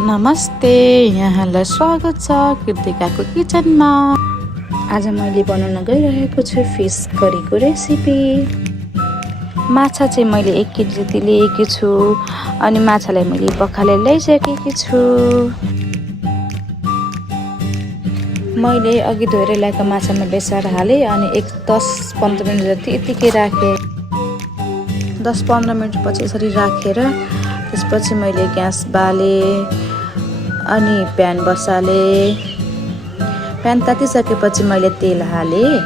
नमस्ते, यहाँलाई स्वागत छ कृतिकाको किचनमा। आज मैले बनाउन गइरहेको छु फिस करीको रेसिपी। माछा चाहिँ मैले 1 केजी जति लिएकी छु अनि माछालाई मैले पखालेर ल्याइसकेकी छु। मैले अघि धोएर ल्याएको माछामा बेसार हालेँ अनि 10-15 मिनट जति यतिकै राखेँ। 10-15 मिनट पछि यसरी राखेर त्यसपछि मैले ग्यास बालेँ अनि प्यान बसालेँ। प्यान तातिसकेपछि मैले तेल हालेँ।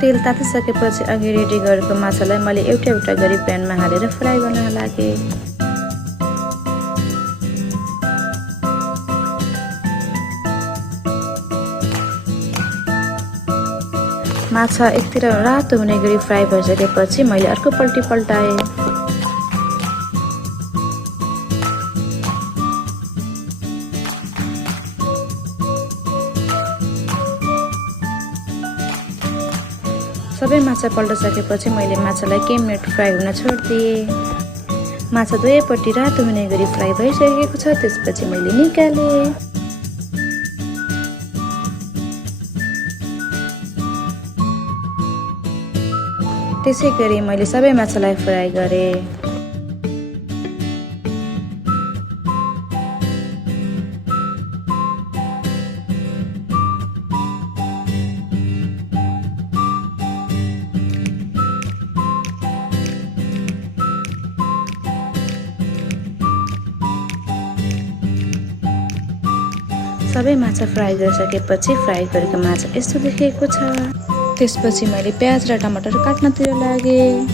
तेल तातिसकेपछि अघि रेडी गरेको माछालाई मैले एउटा गरी प्यानमा हालेर फ्राई गर्न लागेँ। माछा एकतिर रातो हुने गरी फ्राई भइसकेपछि मैले अर्को पल्टी पल्टाएँ। सबै माछा पल्टिसकेपछि मैले माछालाई केही मिनट फ्राई हुन छोडिदिएँ। माछा दुवैपट्टि रातो हुने गरी फ्राई भइसकेको छ। त्यसपछि मैले निकालेँ। त्यसै गरी मैले सबै माछालाई फ्राई गरेँ। सबै माछा फ्राई गरिसकेपछि फ्राई गरेको माछा यस्तो देखिएको छ। त्यसपछि मैले प्याज र टमाटर काट्नतिर लागेँ।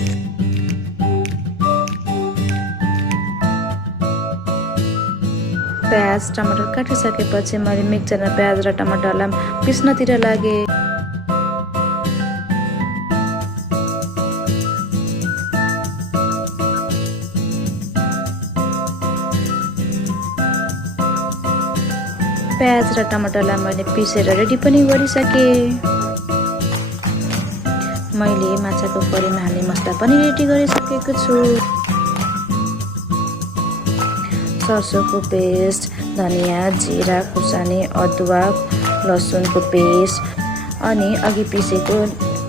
प्याज टमाटर काटिसकेपछि मैले मिक्सरमा प्याज र टमाटरलाई पिस्नतिर लागेँ। प्याज र टमाटरलाई मैले पिसेर रेडी पनि गरिसकेँ। मैले माछाको करीमा हाल्ने मसला पनि रेडी गरिसकेको छु। सरसोको पेस्ट, धनियाँ, जिरा, खुर्सानी, अदुवा, लसुनको पेस्ट अनि अघि पिसेको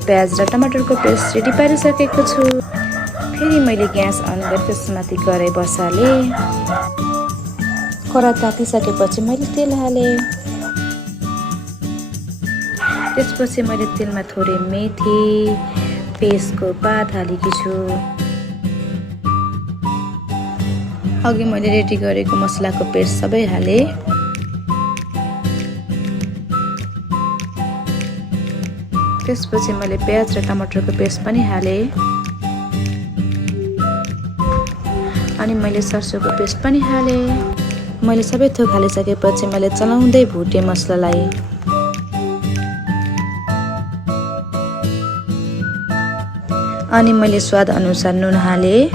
प्याज र टमाटरको पेस्ट रेडी पारिसकेको छु। फेरि मैले ग्यास अन गरेर त्यसमाथि कराई बसालेँ। कराई तातिसकेपछि मैले तेल हालेँ। त्यसपछि मैले तेलमा थोरै मेथी, पेस्टको पात हालेकी छु। अघि मैले रेडी गरेको मसलाको पेस्ट सबै हालेँ। त्यसपछि मैले प्याज र टमाटरको पेस्ट पनि हालेँ अनि मैले सरसोको पेस्ट पनि हालेँ। मैले सबै थोक हालिसकेपछि मैले चलाउँदै भुटेँ मसलालाई। अनि मैले स्वाद अनुसार नुन हालेँ।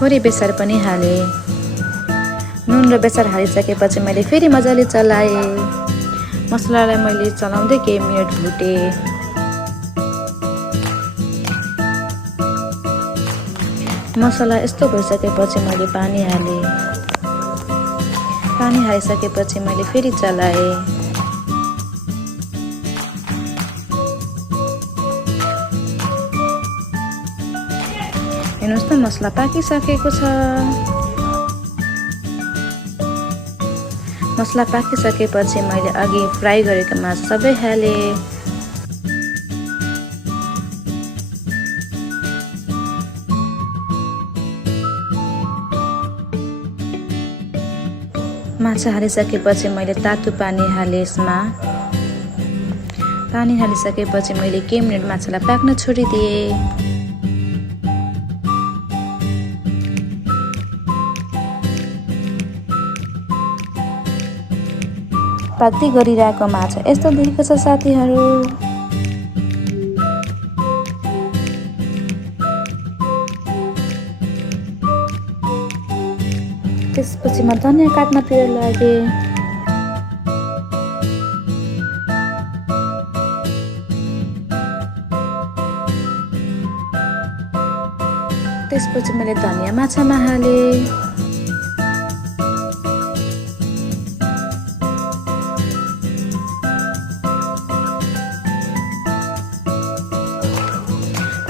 थोरै बेसार पनि हालेँ। नुन र बेसार हालिसकेपछि मैले फेरि मजाले चलाएँ। मसलालाई मैले चलाउँदै केही मिनट भुटेँ। मसला यस्तो भइसकेपछि मैले पानी हालेँ। पानी हालिसकेपछि मैले फेरि चलाएँ। हेर्नुहोस् त मसला पाकिसकेको छ। मसला पाकिसकेपछि मैले अघि फ्राई गरेको माछा सबै हालेँ। माछा हालिसकेपछि मैले तातो पानी हालेँ यसमा। पानी हालिसकेपछि मैले केही मिनट माछालाई पाक्न छोडिदिएँ। पाक्दै गरिरहेको माछा यस्तो देखेको छ साथीहरू। त्यसपछि म धनियाँ काट्नतिर लागेँ। त्यसपछि मैले धनिया माछामा हालेँ।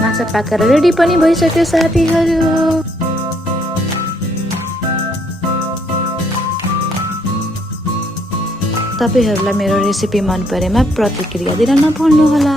माछा पाकेर रेडी पनि भइसक्यो साथीहरू। तपाईहरुलाई मेरो रेसिपी मन परेमा प्रतिक्रिया दिन नभुल्नुहोला।